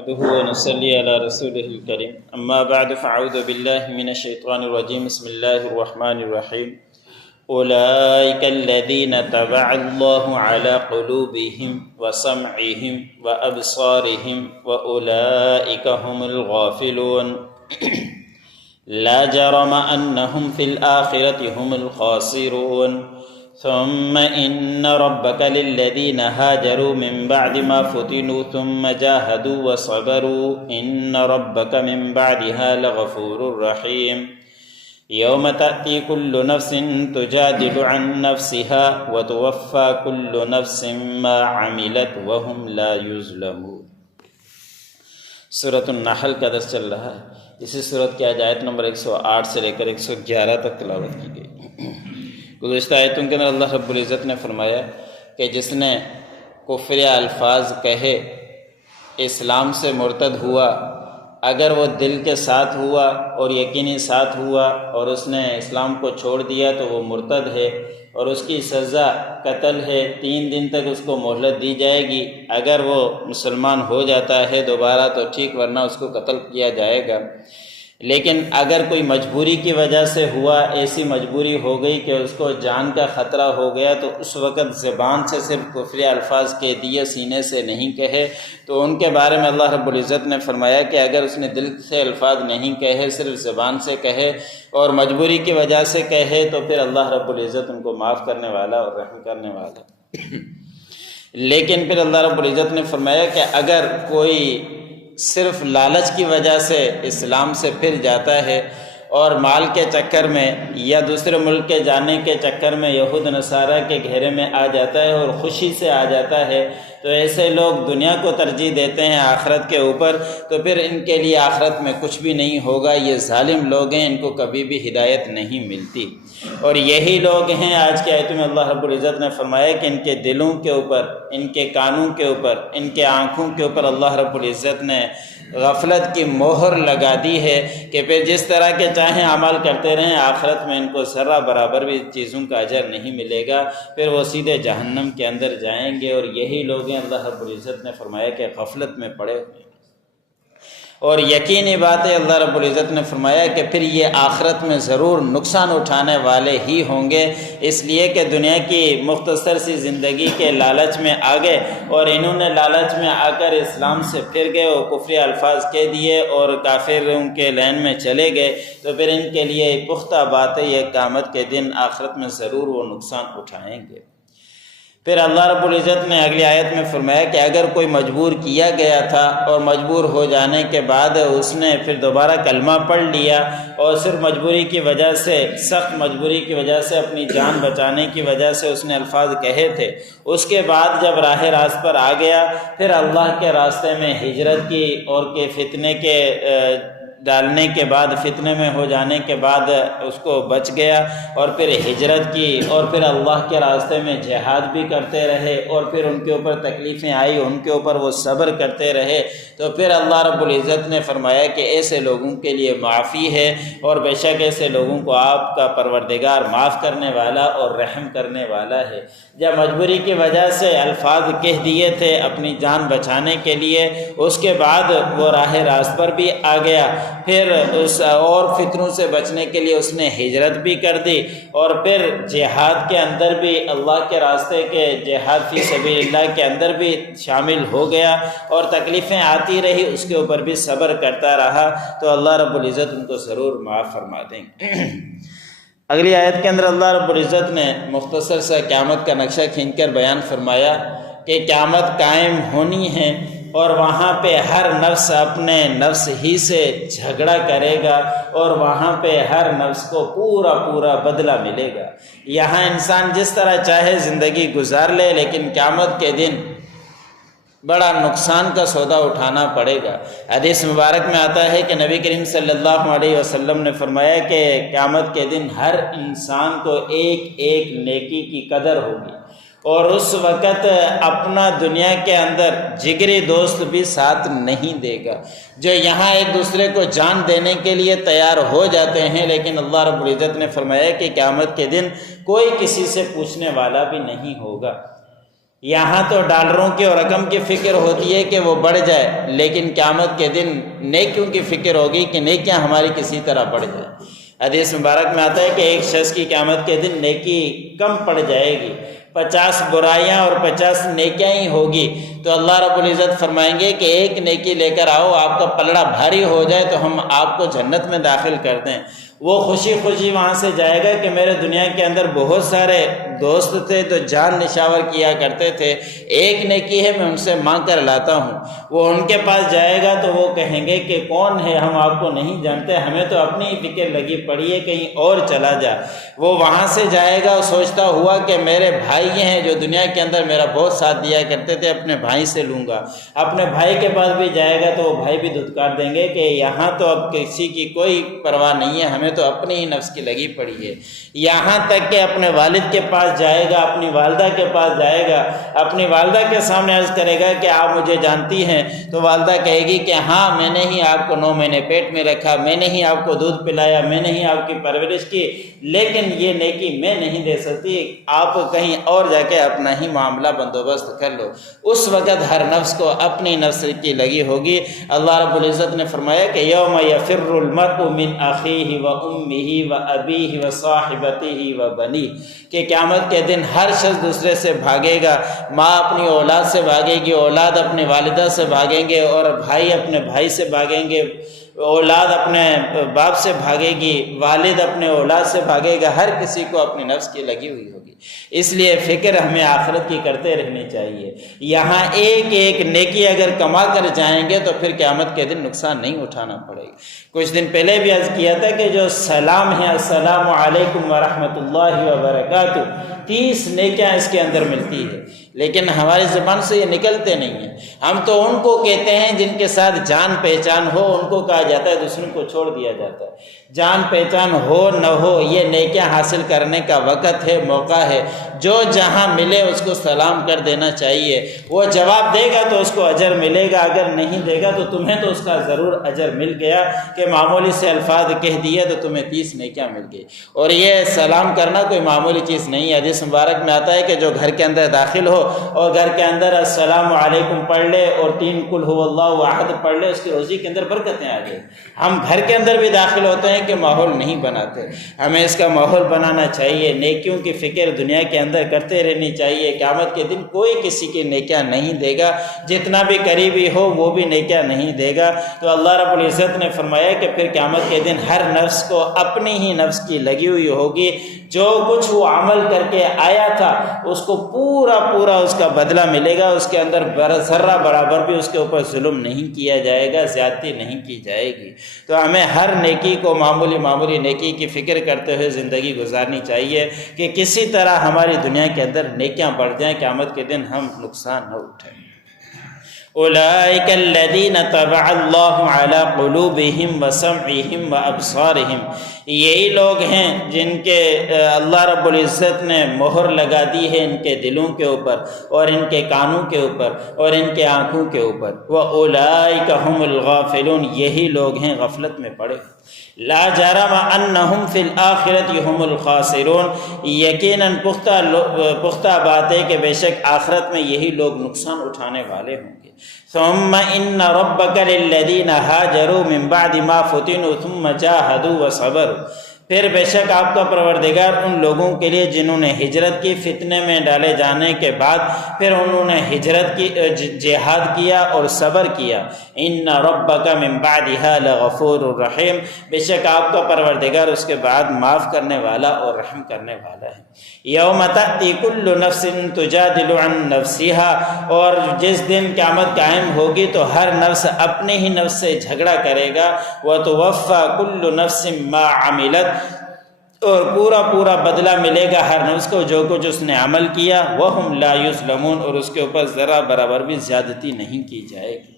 نحمده ونصلي على رسوله الكريم اما بعد فاعوذ بالله من الشيطان الرجيم بسم الله الرحمن الرحيم اولئك الذين طبع الله على قلوبهم وسمعهم وابصارهم واولئك هم الغافلون لا جرم انهم في الاخرة هم الخاسرون ثم إن ربك للذين هاجروا من بعد ما فتنوا ثم جاهدوا وصبروا إن ربك من بعدها لغفور رحيم يوم تأتي كل نفس تجادل عن نفسها وتوفى كل نفس ما عملت وهم لا يظلمون۔ سورۃ النحل کا درس چل رہا ہے۔ اسی سورت کی آیت نمبر 108 سے لے کر 111 تک تلاوت کی گئی۔ گزشتہ آیتوں کے اندر اللہ رب العزت نے فرمایا کہ جس نے کفر الفاظ کہے، اسلام سے مرتد ہوا، اگر وہ دل کے ساتھ ہوا اور یقینی ساتھ ہوا اور اس نے اسلام کو چھوڑ دیا تو وہ مرتد ہے اور اس کی سزا قتل ہے۔ 3 دن تک اس کو مہلت دی جائے گی۔ اگر وہ مسلمان ہو جاتا ہے دوبارہ تو ٹھیک، ورنہ اس کو قتل کیا جائے گا۔ لیکن اگر کوئی مجبوری کی وجہ سے ہوا، ایسی مجبوری ہو گئی کہ اس کو جان کا خطرہ ہو گیا، تو اس وقت زبان سے صرف کفری الفاظ کہہ دیے، سینے سے نہیں کہے، تو ان کے بارے میں اللہ رب العزت نے فرمایا کہ اگر اس نے دل سے الفاظ نہیں کہے، صرف زبان سے کہے اور مجبوری کی وجہ سے کہے، تو پھر اللہ رب العزت ان کو معاف کرنے والا اور رحم کرنے والا۔ لیکن پھر اللہ رب العزت نے فرمایا کہ اگر کوئی صرف لالچ کی وجہ سے اسلام سے پھر جاتا ہے اور مال کے چکر میں یا دوسرے ملک کے جانے کے چکر میں یہود نصارہ کے گھیرے میں آ جاتا ہے اور خوشی سے آ جاتا ہے، تو ایسے لوگ دنیا کو ترجیح دیتے ہیں آخرت کے اوپر، تو پھر ان کے لیے آخرت میں کچھ بھی نہیں ہوگا۔ یہ ظالم لوگ ہیں، ان کو کبھی بھی ہدایت نہیں ملتی۔ اور یہی لوگ ہیں، آج کی آیت میں اللہ رب العزت نے فرمایا کہ ان کے دلوں کے اوپر، ان کے کانوں کے اوپر، ان کے آنکھوں کے اوپر اللہ رب العزت نے غفلت کی مہر لگا دی ہے کہ پھر جس طرح کے چاہیں عمل کرتے رہیں، آخرت میں ان کو ذرہ برابر بھی چیزوں کا اجر نہیں ملے گا، پھر وہ سیدھے جہنم کے اندر جائیں گے۔ اور یہی لوگ ہیں، اللہ رب العزت نے فرمایا کہ غفلت میں پڑے ہوئے ہیں۔ اور یقینی بات ہے، اللہ رب العزت نے فرمایا کہ پھر یہ آخرت میں ضرور نقصان اٹھانے والے ہی ہوں گے، اس لیے کہ دنیا کی مختصر سی زندگی کے لالچ میں آ گئے اور انہوں نے لالچ میں آ کر اسلام سے پھر گئے اور کفری الفاظ کہہ دیے اور کافروں کے لین میں چلے گئے، تو پھر ان کے لیے پختہ بات ہے، یہ قیامت کے دن آخرت میں ضرور وہ نقصان اٹھائیں گے۔ پھر اللہ رب العزت نے اگلی آیت میں فرمایا کہ اگر کوئی مجبور کیا گیا تھا اور مجبور ہو جانے کے بعد اس نے پھر دوبارہ کلمہ پڑھ لیا اور صرف مجبوری کی وجہ سے، سخت مجبوری کی وجہ سے، اپنی جان بچانے کی وجہ سے اس نے الفاظ کہے تھے، اس کے بعد جب راہ راست پر آ گیا، پھر اللہ کے راستے میں ہجرت کی اور کہ فتنے کے ڈالنے کے بعد، فتنے میں ہو جانے کے بعد اس کو بچ گیا اور پھر ہجرت کی اور پھر اللہ کے راستے میں جہاد بھی کرتے رہے اور پھر ان کے اوپر تکلیفیں آئی، ان کے اوپر وہ صبر کرتے رہے، تو پھر اللہ رب العزت نے فرمایا کہ ایسے لوگوں کے لیے معافی ہے اور بے شک ایسے لوگوں کو آپ کا پروردگار معاف کرنے والا اور رحم کرنے والا ہے۔ جب مجبوری کی وجہ سے الفاظ کہہ دیے تھے اپنی جان بچانے کے لیے، اس کے بعد وہ راہ راست پر بھی آ گیا، پھر اس اور فتنوں سے بچنے کے لیے اس نے ہجرت بھی کر دی اور پھر جہاد کے اندر بھی، اللہ کے راستے کے جہاد فی سبیل اللہ کے اندر بھی شامل ہو گیا اور تکلیفیں آتی رہی، اس کے اوپر بھی صبر کرتا رہا، تو اللہ رب العزت ان کو ضرور معاف فرما دیں گے۔ اگلی آیت کے اندر اللہ رب العزت نے مختصر سا قیامت کا نقشہ کھینچ کر بیان فرمایا کہ قیامت قائم ہونی ہے اور وہاں پہ ہر نفس اپنے نفس ہی سے جھگڑا کرے گا اور وہاں پہ ہر نفس کو پورا پورا بدلہ ملے گا۔ یہاں انسان جس طرح چاہے زندگی گزار لے، لیکن قیامت کے دن بڑا نقصان کا سودا اٹھانا پڑے گا۔ حدیث مبارک میں آتا ہے کہ نبی کریم صلی اللہ علیہ وسلم نے فرمایا کہ قیامت کے دن ہر انسان کو ایک ایک نیکی کی قدر ہوگی اور اس وقت اپنا دنیا کے اندر جگری دوست بھی ساتھ نہیں دے گا، جو یہاں ایک دوسرے کو جان دینے کے لیے تیار ہو جاتے ہیں، لیکن اللہ رب العزت نے فرمایا کہ قیامت کے دن کوئی کسی سے پوچھنے والا بھی نہیں ہوگا۔ یہاں تو ڈالروں کی اور رقم کی فکر ہوتی ہے کہ وہ بڑھ جائے، لیکن قیامت کے دن نیکیوں کی فکر ہوگی کہ نیکیاں ہماری کسی طرح بڑھ جائیں۔ حدیث مبارک میں آتا ہے کہ ایک شخص کی قیامت کے دن نیکی کم پڑ جائے گی، 50 برائیاں اور 50 نیکیاں ہی ہوگی، تو اللہ رب العزت فرمائیں گے کہ ایک نیکی لے کر آؤ، آپ کا پلڑا بھاری ہو جائے تو ہم آپ کو جنت میں داخل کر دیں۔ وہ خوشی خوشی وہاں سے جائے گا کہ میرے دنیا کے اندر بہت سارے دوست تھے تو جان نشاور کیا کرتے تھے، ایک نیکی ہے میں ان سے مانگ کر لاتا ہوں۔ وہ ان کے پاس جائے گا تو وہ کہیں گے کہ کون ہے، ہم آپ کو نہیں جانتے، ہمیں تو اپنی ہی فکر لگی پڑی ہے، کہیں اور چلا جا۔ وہ وہاں سے جائے گا اور سوچتا ہوا کہ میرے بھائی یہ ہیں جو دنیا کے اندر میرا بہت ساتھ دیا کرتے تھے، اپنے بھائی سے لوں گا۔ اپنے بھائی کے پاس بھی جائے گا تو وہ بھائی بھی دھتکار دیں گے کہ یہاں تو اب کسی کی کوئی پرواہ نہیں ہے، ہمیں تو اپنی ہی نفس کی لگی پڑی ہے۔ یہاں تک کہ اپنے والد کے پاس جائے گا، اپنی والدہ کے پاس جائے گا، اپنی والدہ کے سامنے عرض کرے گا کہ آپ مجھے جانتی ہیں، تو والدہ کہے گی کہ ہاں میں نے ہی آپ کو 9 مہینے پیٹ میں رکھا، میں نے ہی آپ کو دودھ پلایا، میں نے ہی آپ کی پرورش کی، لیکن یہ نیکی میں نہیں دے سکتی، آپ کہیں اور جا کے اپنا ہی معاملہ بندوبست کر لو۔ اس وقت ہر نفس کو اپنی نفس کی لگی ہوگی۔ اللہ رب العزت نے فرمایا کہ یوم یفر المرء من اخیہ و امہ و ابیہ و صاحبتہ و بنیہ، کہ قیامت کے دن ہر شخص دوسرے سے بھاگے گا، ماں اپنی اولاد سے بھاگے گی، اولاد اپنے والدہ سے بھاگیں گے، اور بھائی اپنے بھائی سے بھاگیں گے، اولاد اپنے باپ سے بھاگے گی، والد اپنے اولاد سے بھاگے گا، ہر کسی کو اپنی نفس کی لگی ہوئی ہوگی۔ اس لیے فکر ہمیں آخرت کی کرتے رہنی چاہیے۔ یہاں ایک ایک نیکی اگر کما کر جائیں گے تو پھر قیامت کے دن نقصان نہیں اٹھانا پڑے گا۔ کچھ دن پہلے بھی عرض کیا تھا کہ جو سلام ہے السلام علیکم ورحمۃ اللہ وبرکاتہ، 30 نیکیاں اس کے اندر ملتی ہے، لیکن ہماری زبان سے یہ نکلتے نہیں ہیں۔ ہم تو ان کو کہتے ہیں جن کے ساتھ جان پہچان ہو، ان کو کہا جاتا ہے، دوسروں کو چھوڑ دیا جاتا ہے۔ جان پہچان ہو نہ ہو، یہ نیکیاں حاصل کرنے کا وقت ہے، موقع ہے۔ جو جہاں ملے اس کو سلام کر دینا چاہیے۔ وہ جواب دے گا تو اس کو اجر ملے گا، اگر نہیں دے گا تو تمہیں تو اس کا ضرور اجر مل گیا کہ معمولی سے الفاظ کہہ دیے تو تمہیں 30 نیکیاں مل گئی۔ اور یہ سلام کرنا کوئی معمولی چیز نہیں ہے۔ حدیث مبارک میں آتا ہے کہ جو گھر کے اندر داخل ہو اور گھر کے اندر السلام علیکم پڑھ لے اور 3 قل هو اللہ احد پڑھ لے، اس کی روزی کے اندر برکتیں آ جائیں۔ ہم گھر کے اندر بھی داخل ہوتے ہیں کہ ماحول نہیں بناتے، ہمیں اس کا ماحول بنانا چاہیے۔ نیکیوں کی فکر دنیا کے اندر کرتے رہنی چاہیے۔ قیامت کے دن کوئی کسی کی نیکیاں نہیں دے گا، جتنا بھی قریبی ہو وہ بھی نیکیاں نہیں دے گا۔ تو اللہ رب العزت نے فرمایا کہ پھر قیامت کے دن ہر نفس کو اپنی ہی نفس کی لگی ہوئی ہوگی، جو کچھ وہ عمل کر کے آیا تھا اس کو پورا اس کا بدلہ ملے گا۔ اس کے اندر ذرہ برابر بھی اس کے اوپر ظلم نہیں کیا جائے گا، زیادتی نہیں کی جائے گی۔ تو ہمیں ہر نیکی کو معمولی نیکی کی فکر کرتے ہوئے زندگی گزارنی چاہیے کہ کسی طرح ہماری دنیا کے اندر نیکیاں بڑھ جائیں، قیامت کے دن ہم نقصان نہ اٹھائیں۔ اولئک الذین طبع اللہ علی قلوبہم وسمعہم وابصارہم، یہی لوگ ہیں جن کے اللہ رب العزت نے مہر لگا دی ہے ان کے دلوں کے اوپر اور ان کے کانوں کے اوپر اور ان کے آنکھوں کے اوپر۔ واولئک هم الغافلون، یہی لوگ ہیں غفلت میں پڑے۔ لا جرم انہم فی الآخرۃ هم الخاسرون، یقیناً پختہ بات ہے کہ بے شک آخرت میں یہی لوگ نقصان اٹھانے والے ہوں گے۔ ثم ان ربک للذین ہاجروا من بعد ما فتنوا ثم جاہدوا وصبروا، پھر بے شک آپ کا پروردگار ان لوگوں کے لیے جنہوں نے ہجرت کی فتنے میں ڈالے جانے کے بعد پھر انہوں نے ہجرت کی، جہاد کیا اور صبر کیا۔ ان ربک من بعدها لغفور الرحیم، بے شک آپ کا پروردگار اس کے بعد معاف کرنے والا اور رحم کرنے والا ہے۔ یوم تأتی کل نفس تجادل عن نفسها، اور جس دن قیامت قائم ہوگی تو ہر نفس اپنے ہی نفس سے جھگڑا کرے گا۔ وتوفى كل نفس ما عملت، اور پورا بدلہ ملے گا ہر نفس کو جو کچھ اس نے عمل کیا۔ وہم لا یظلمون، اور اس کے اوپر ذرا برابر بھی زیادتی نہیں کی جائے گی۔